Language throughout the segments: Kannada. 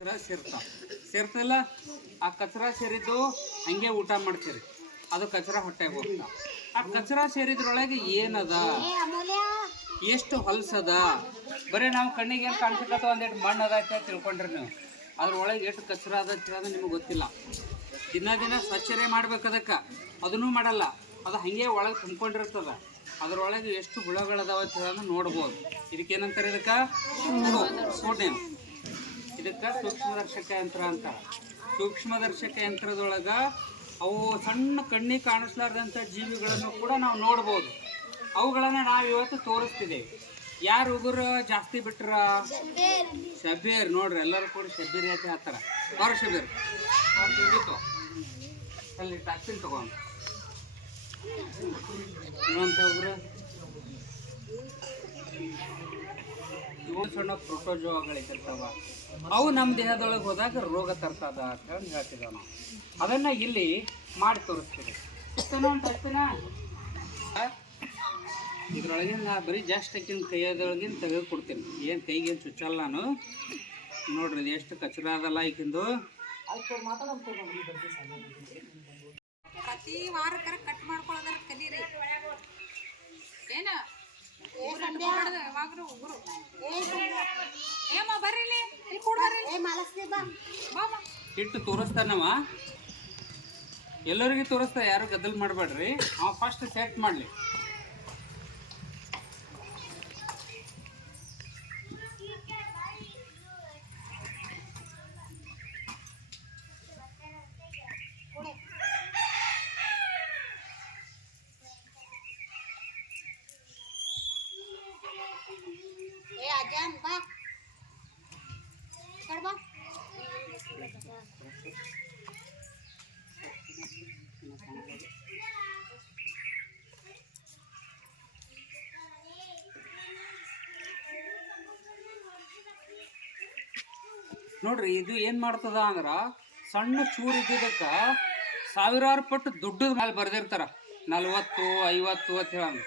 ಕಚರಾ ಸೇರ್ತಲ್ಲ. ಆ ಕಚರಾ ಸೇರಿದ್ದು ಹಂಗೆ ಊಟ ಮಾಡ್ತೀರಿ, ಅದು ಕಚರಾ ಹೊಟ್ಟೆಗೆ ಹೋಗ್ತಾ. ಆ ಕಚರಾ ಸೇರಿದ್ರೊಳಗೆ ಏನದ, ಎಷ್ಟು ಹೊಲ್ಸದ, ಬರೀ ನಾವು ಕಣ್ಣಿಗೆ ಏನು ಕಾಣಿಸ್ಕತ್ತ ಒಂದೆಷ್ಟು ಮಣ್ಣು ಅದ ಅಂತ ತಿಳ್ಕೊಂಡ್ರಿ ನೀವು. ಅದ್ರೊಳಗೆ ಎಷ್ಟು ಕಚರಾ ಅದ ಅಂತ ನಿಮಗೆ ಗೊತ್ತಿಲ್ಲ. ದಿನ ಸ್ವಚ್ಛತೆ ಮಾಡ್ಬೇಕು ಅದಕ್ಕೆ, ಅದನ್ನೂ ಮಾಡಲ್ಲ. ಅದು ಹಾಗೆ ಒಳಗೆ ತುಂಬ್ಕೊಂಡಿರ್ತದ. ಅದ್ರೊಳಗೆ ಎಷ್ಟು ಹುಳಗಳದಾವ ಅಂತ ಹೇಳೋದು ನೋಡ್ಬೋದು. ಇದಕ್ಕೇನಂತಾರೆ, ಇದಕ್ಕೆ ಸೋಡಿಯಂ. ಇದಕ್ಕೆ ಸೂಕ್ಷ್ಮದರ್ಶಕ ಯಂತ್ರ ಅಂತ. ಸೂಕ್ಷ್ಮದರ್ಶಕ ಯಂತ್ರದೊಳಗೆ ಅವು ಸಣ್ಣ ಕಣ್ಣಿಗೆ ಕಾಣಿಸ್ಲಾರ್ದಂಥ ಜೀವಿಗಳನ್ನು ಕೂಡ ನಾವು ನೋಡ್ಬೋದು. ಅವುಗಳನ್ನು ನಾವು ಇವತ್ತು ತೋರಿಸ್ತಿದ್ದೇವೆ. ಯಾರು ಉಗುರು ಜಾಸ್ತಿ ಬಿಟ್ರ? ಶಬೀರ್. ನೋಡ್ರಿ, ಎಲ್ಲರೂ ಕೂಡ ಶಬೀರ್ ಯಾಕೆ ಹಾಕ್ತಾರ? ಬರೋ ಶಬೀರ್ ಹಿಡಿತು ಅಲ್ಲಿ ಟಾಕ್ಸಿನ್ ತಗೊಂಡು ಇನ್ನೊಂತ ಉಗುರು. ಇವು ಸಣ್ಣ ಪ್ರೋಟೋಜೋಗಳಿರ್ತಾವ, ಅವು ನಮ್ಮ ದೇಹದೊಳಗೆ ಹೋದಾಗ ರೋಗ ತರ್ತದ ಅಂತ ಹೇಳಿ ಹೇಳ್ತಿದ್ದೇವೆ ನಾವು. ಅದನ್ನು ಇಲ್ಲಿ ಮಾಡಿ ತೋರಿಸ್ತೀವಿ. ಇದ್ರೊಳಗೆ ನಾ ಬರೀ ಜಾಸ್ಟ್ ಹಾಕಿನ ಕೈಯದೊಳಗಿನ ತೆಗೆದು ಕೊಡ್ತೀನಿ. ಏನು ಕೈಗೇನು ಚುಚ್ಚಲ್ಲ ನಾನು. ನೋಡ್ರಿ, ಇದು ಎಷ್ಟು ಕಚರಾ ಅದಲ್ಲ ಈಗಿಂದು. ಪ್ರತಿ ವಾರಕ್ಕರ ಕಟ್ ಮಾಡ್ಕೊಳ್ಳೋದ್ರ ಕಲೀರಿ. ಏನ ಯಾವಾಗ್ಲೂ ಉಗುರು ಏಮ ಬರ್ರಿ ಇಲ್ಲಿ ಇಟ್ಟು ತೋರಿಸ್ತಾನವ. ಎಲ್ಲರಿಗೂ ತೋರಿಸ್ತಾ, ಯಾರು ಗದ್ದಲ್ ಮಾಡಬೇಡ್ರಿ. ಅವ ಫಸ್ಟ್ ಸೆಟ್ ಮಾಡಲಿ. ನೋಡ್ರಿ, ಇದು ಏನು ಮಾಡ್ತದ ಅಂದ್ರೆ, ಸಣ್ಣ ಚೂರು ಇದ್ದಿದ್ದಕ್ಕೆ ಸಾವಿರಾರು ಪಟ್ಟು ದುಡ್ಡದ ಮೇಲೆ ಬರೆದಿರ್ತಾರ. 40, 50 ಅಂತ ಹೇಳಂಗೆ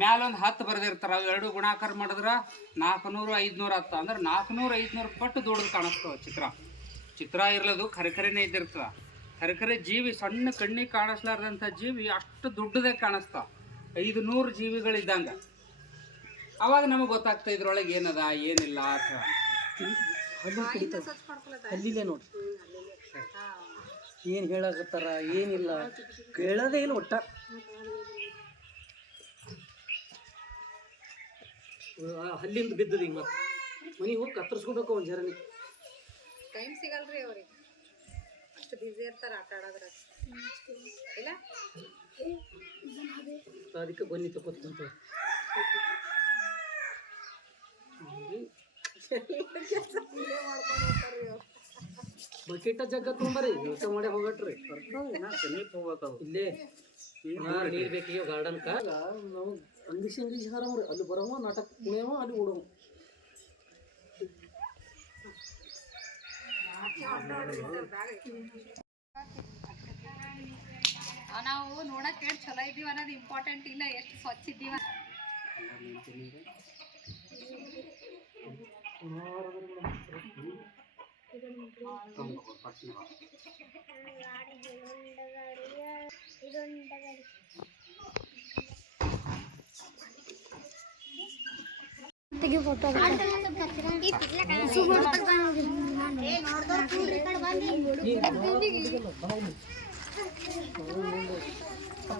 ಮ್ಯಾಲೆ ಒಂದು 10 ಬರೆದಿರ್ತಾರೆ. ಅವು ಎರಡು ಗುಣಾಕಾರ ಮಾಡಿದ್ರೆ 400, 500 ಆಗ್ತದೆ. ಅಂದ್ರೆ 400, 500 ಪಟ್ಟು ದುಡ್ದು ಕಾಣಿಸ್ತವೆ. ಚಿತ್ರ ಇರ್ಲದು ಖರೆಖರೇನೇ ಇದ್ದಿರ್ತದೆ. ಖರೆ ಜೀವಿ, ಸಣ್ಣ ಕಣ್ಣಿಗೆ ಕಾಣಿಸ್ಲಾರ್ದಂಥ ಜೀವಿ ಅಷ್ಟು ದುಡ್ಡದೇ ಕಾಣಿಸ್ತಾವ. 500 ಜೀವಿಗಳಿದ್ದಂಗೆ. ಅವಾಗ ನಮಗೆ ಗೊತ್ತಾಗ್ತಾ ಇದ್ರೊಳಗೆ ಏನದ ಏನಿಲ್ಲ ಅಂತ. ಅಲ್ಲಿದೆ ನೋಡಿ ಏನು ಹೇಳಕತ್ತಾರ, ಏನಿಲ್ಲ ಕೇಳೋದೇ ಇಲ್ಲ ಒಟ್ಟ. ಅಲ್ಲಿಂದ ಬಿದ್ದದ ಈಗ ಮತ್ತೆ ಮನೆಗೆ ಹೋಗಿ ಕತ್ತರಿಸ್ಕೋಬೇಕು ಒಂದು ಜರನಿ. ಟೈಮ್ ಸಿಗಲ್ರಿ ಅವ್ರಿಗೆ, ಅಷ್ಟು ಬಿಸಿ ಇರ್ತಾರ ಆಟ ಆಡೋದ್ರ. ಇಲ್ಲ ಅದಕ್ಕೆ ಬನ್ನಿ ತಗೋತಂತ ಬಕೆಟ ಜಗ್ಗ ತೊಗೊಂಬರಿ, ಊಟ ಮಾಡಿ ಹೋಗಟ್ರಿ. ಸಮೀಪ ಹೋಗ್ತಾವ. ಇಲ್ಲೇ ನೀರು ಬೇಕೀಗ ಗಾರ್ಡನ್ಕ. ನಾವು ಅಂಗ್ಲಿಷ್ ಹಾರವ್ರಿ, ಅಲ್ಲಿ ಬರವ ನಾಟಕ ಕುಣಿಯವ, ಅಲ್ಲಿ ಓಡವ. ನಾವು ನೋಡಕ್ ಎಷ್ಟು ಚಲೋ ಇದೀವಿ ಅನ್ನೋದು ಇಂಪಾರ್ಟೆಂಟ್ ಇಲ್ಲ, ಎಷ್ಟು ಸ್ವಚ್ಛ ಇದ್ದೀವ.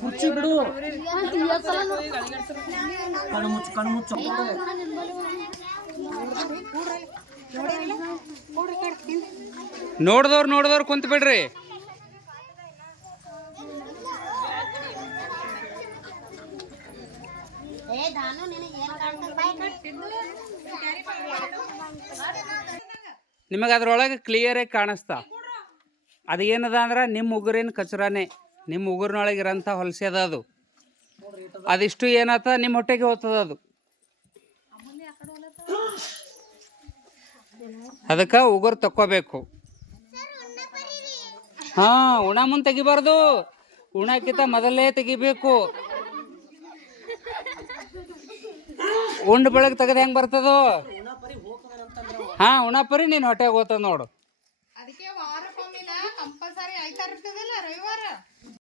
ಮುಚ್ಚಿ ಬಿಡು, ಕಣ್ಣು ಮುಚ್ಚು. ನೋಡ್ದವ್ರು ಕುಂತ ಬಿಡ್ರಿ. ನಿಮಗೆ ಅದ್ರೊಳಗೆ ಕ್ಲಿಯರಾಗಿ ಕಾಣಿಸ್ತಾ. ಅದು ಏನದ ಅಂದ್ರೆ ನಿಮ್ಮ ಉಗುರಿನ ಕಚರಾನೇ, ನಿಮ್ಮ ಉಗುರಿನೊಳಗಿರೋಂಥ ಹೊಲಸೆ ಅದ. ಅದಿಷ್ಟು ಏನತ್ತ ನಿಮ್ಮ ಹೊಟ್ಟೆಗೆ ಹೋಗ್ತದ. ಅದಕ್ಕೆ ಉಗುರು ತಕ್ಕೋಬೇಕು. ಉಣ ಮುಂದೆ ತೆಗಿಬಾರ್ದು, ಉಣಕ್ಕಿಂತ ಮೊದಲೇ ತೆಗಿಬೇಕು. ಉಂಡು ಬೆಳಗ್ಗೆ ತೆಗೆದು ಹೆಂಗೆ ಬರ್ತದೋ? ಹಾಂ, ಉಣಪರಿ ನೀನು ಹೊಟ್ಟೆಗೆ ಹೋಗ್ತದ ನೋಡು. ಅದಕ್ಕೆ ವಾರಕ್ಕೊಮ್ಮಿನ ಕಂಪಲ್ಸರಿ ಐತಾರ ಇರ್ತದಲ್ಲ ರವಿವಾರ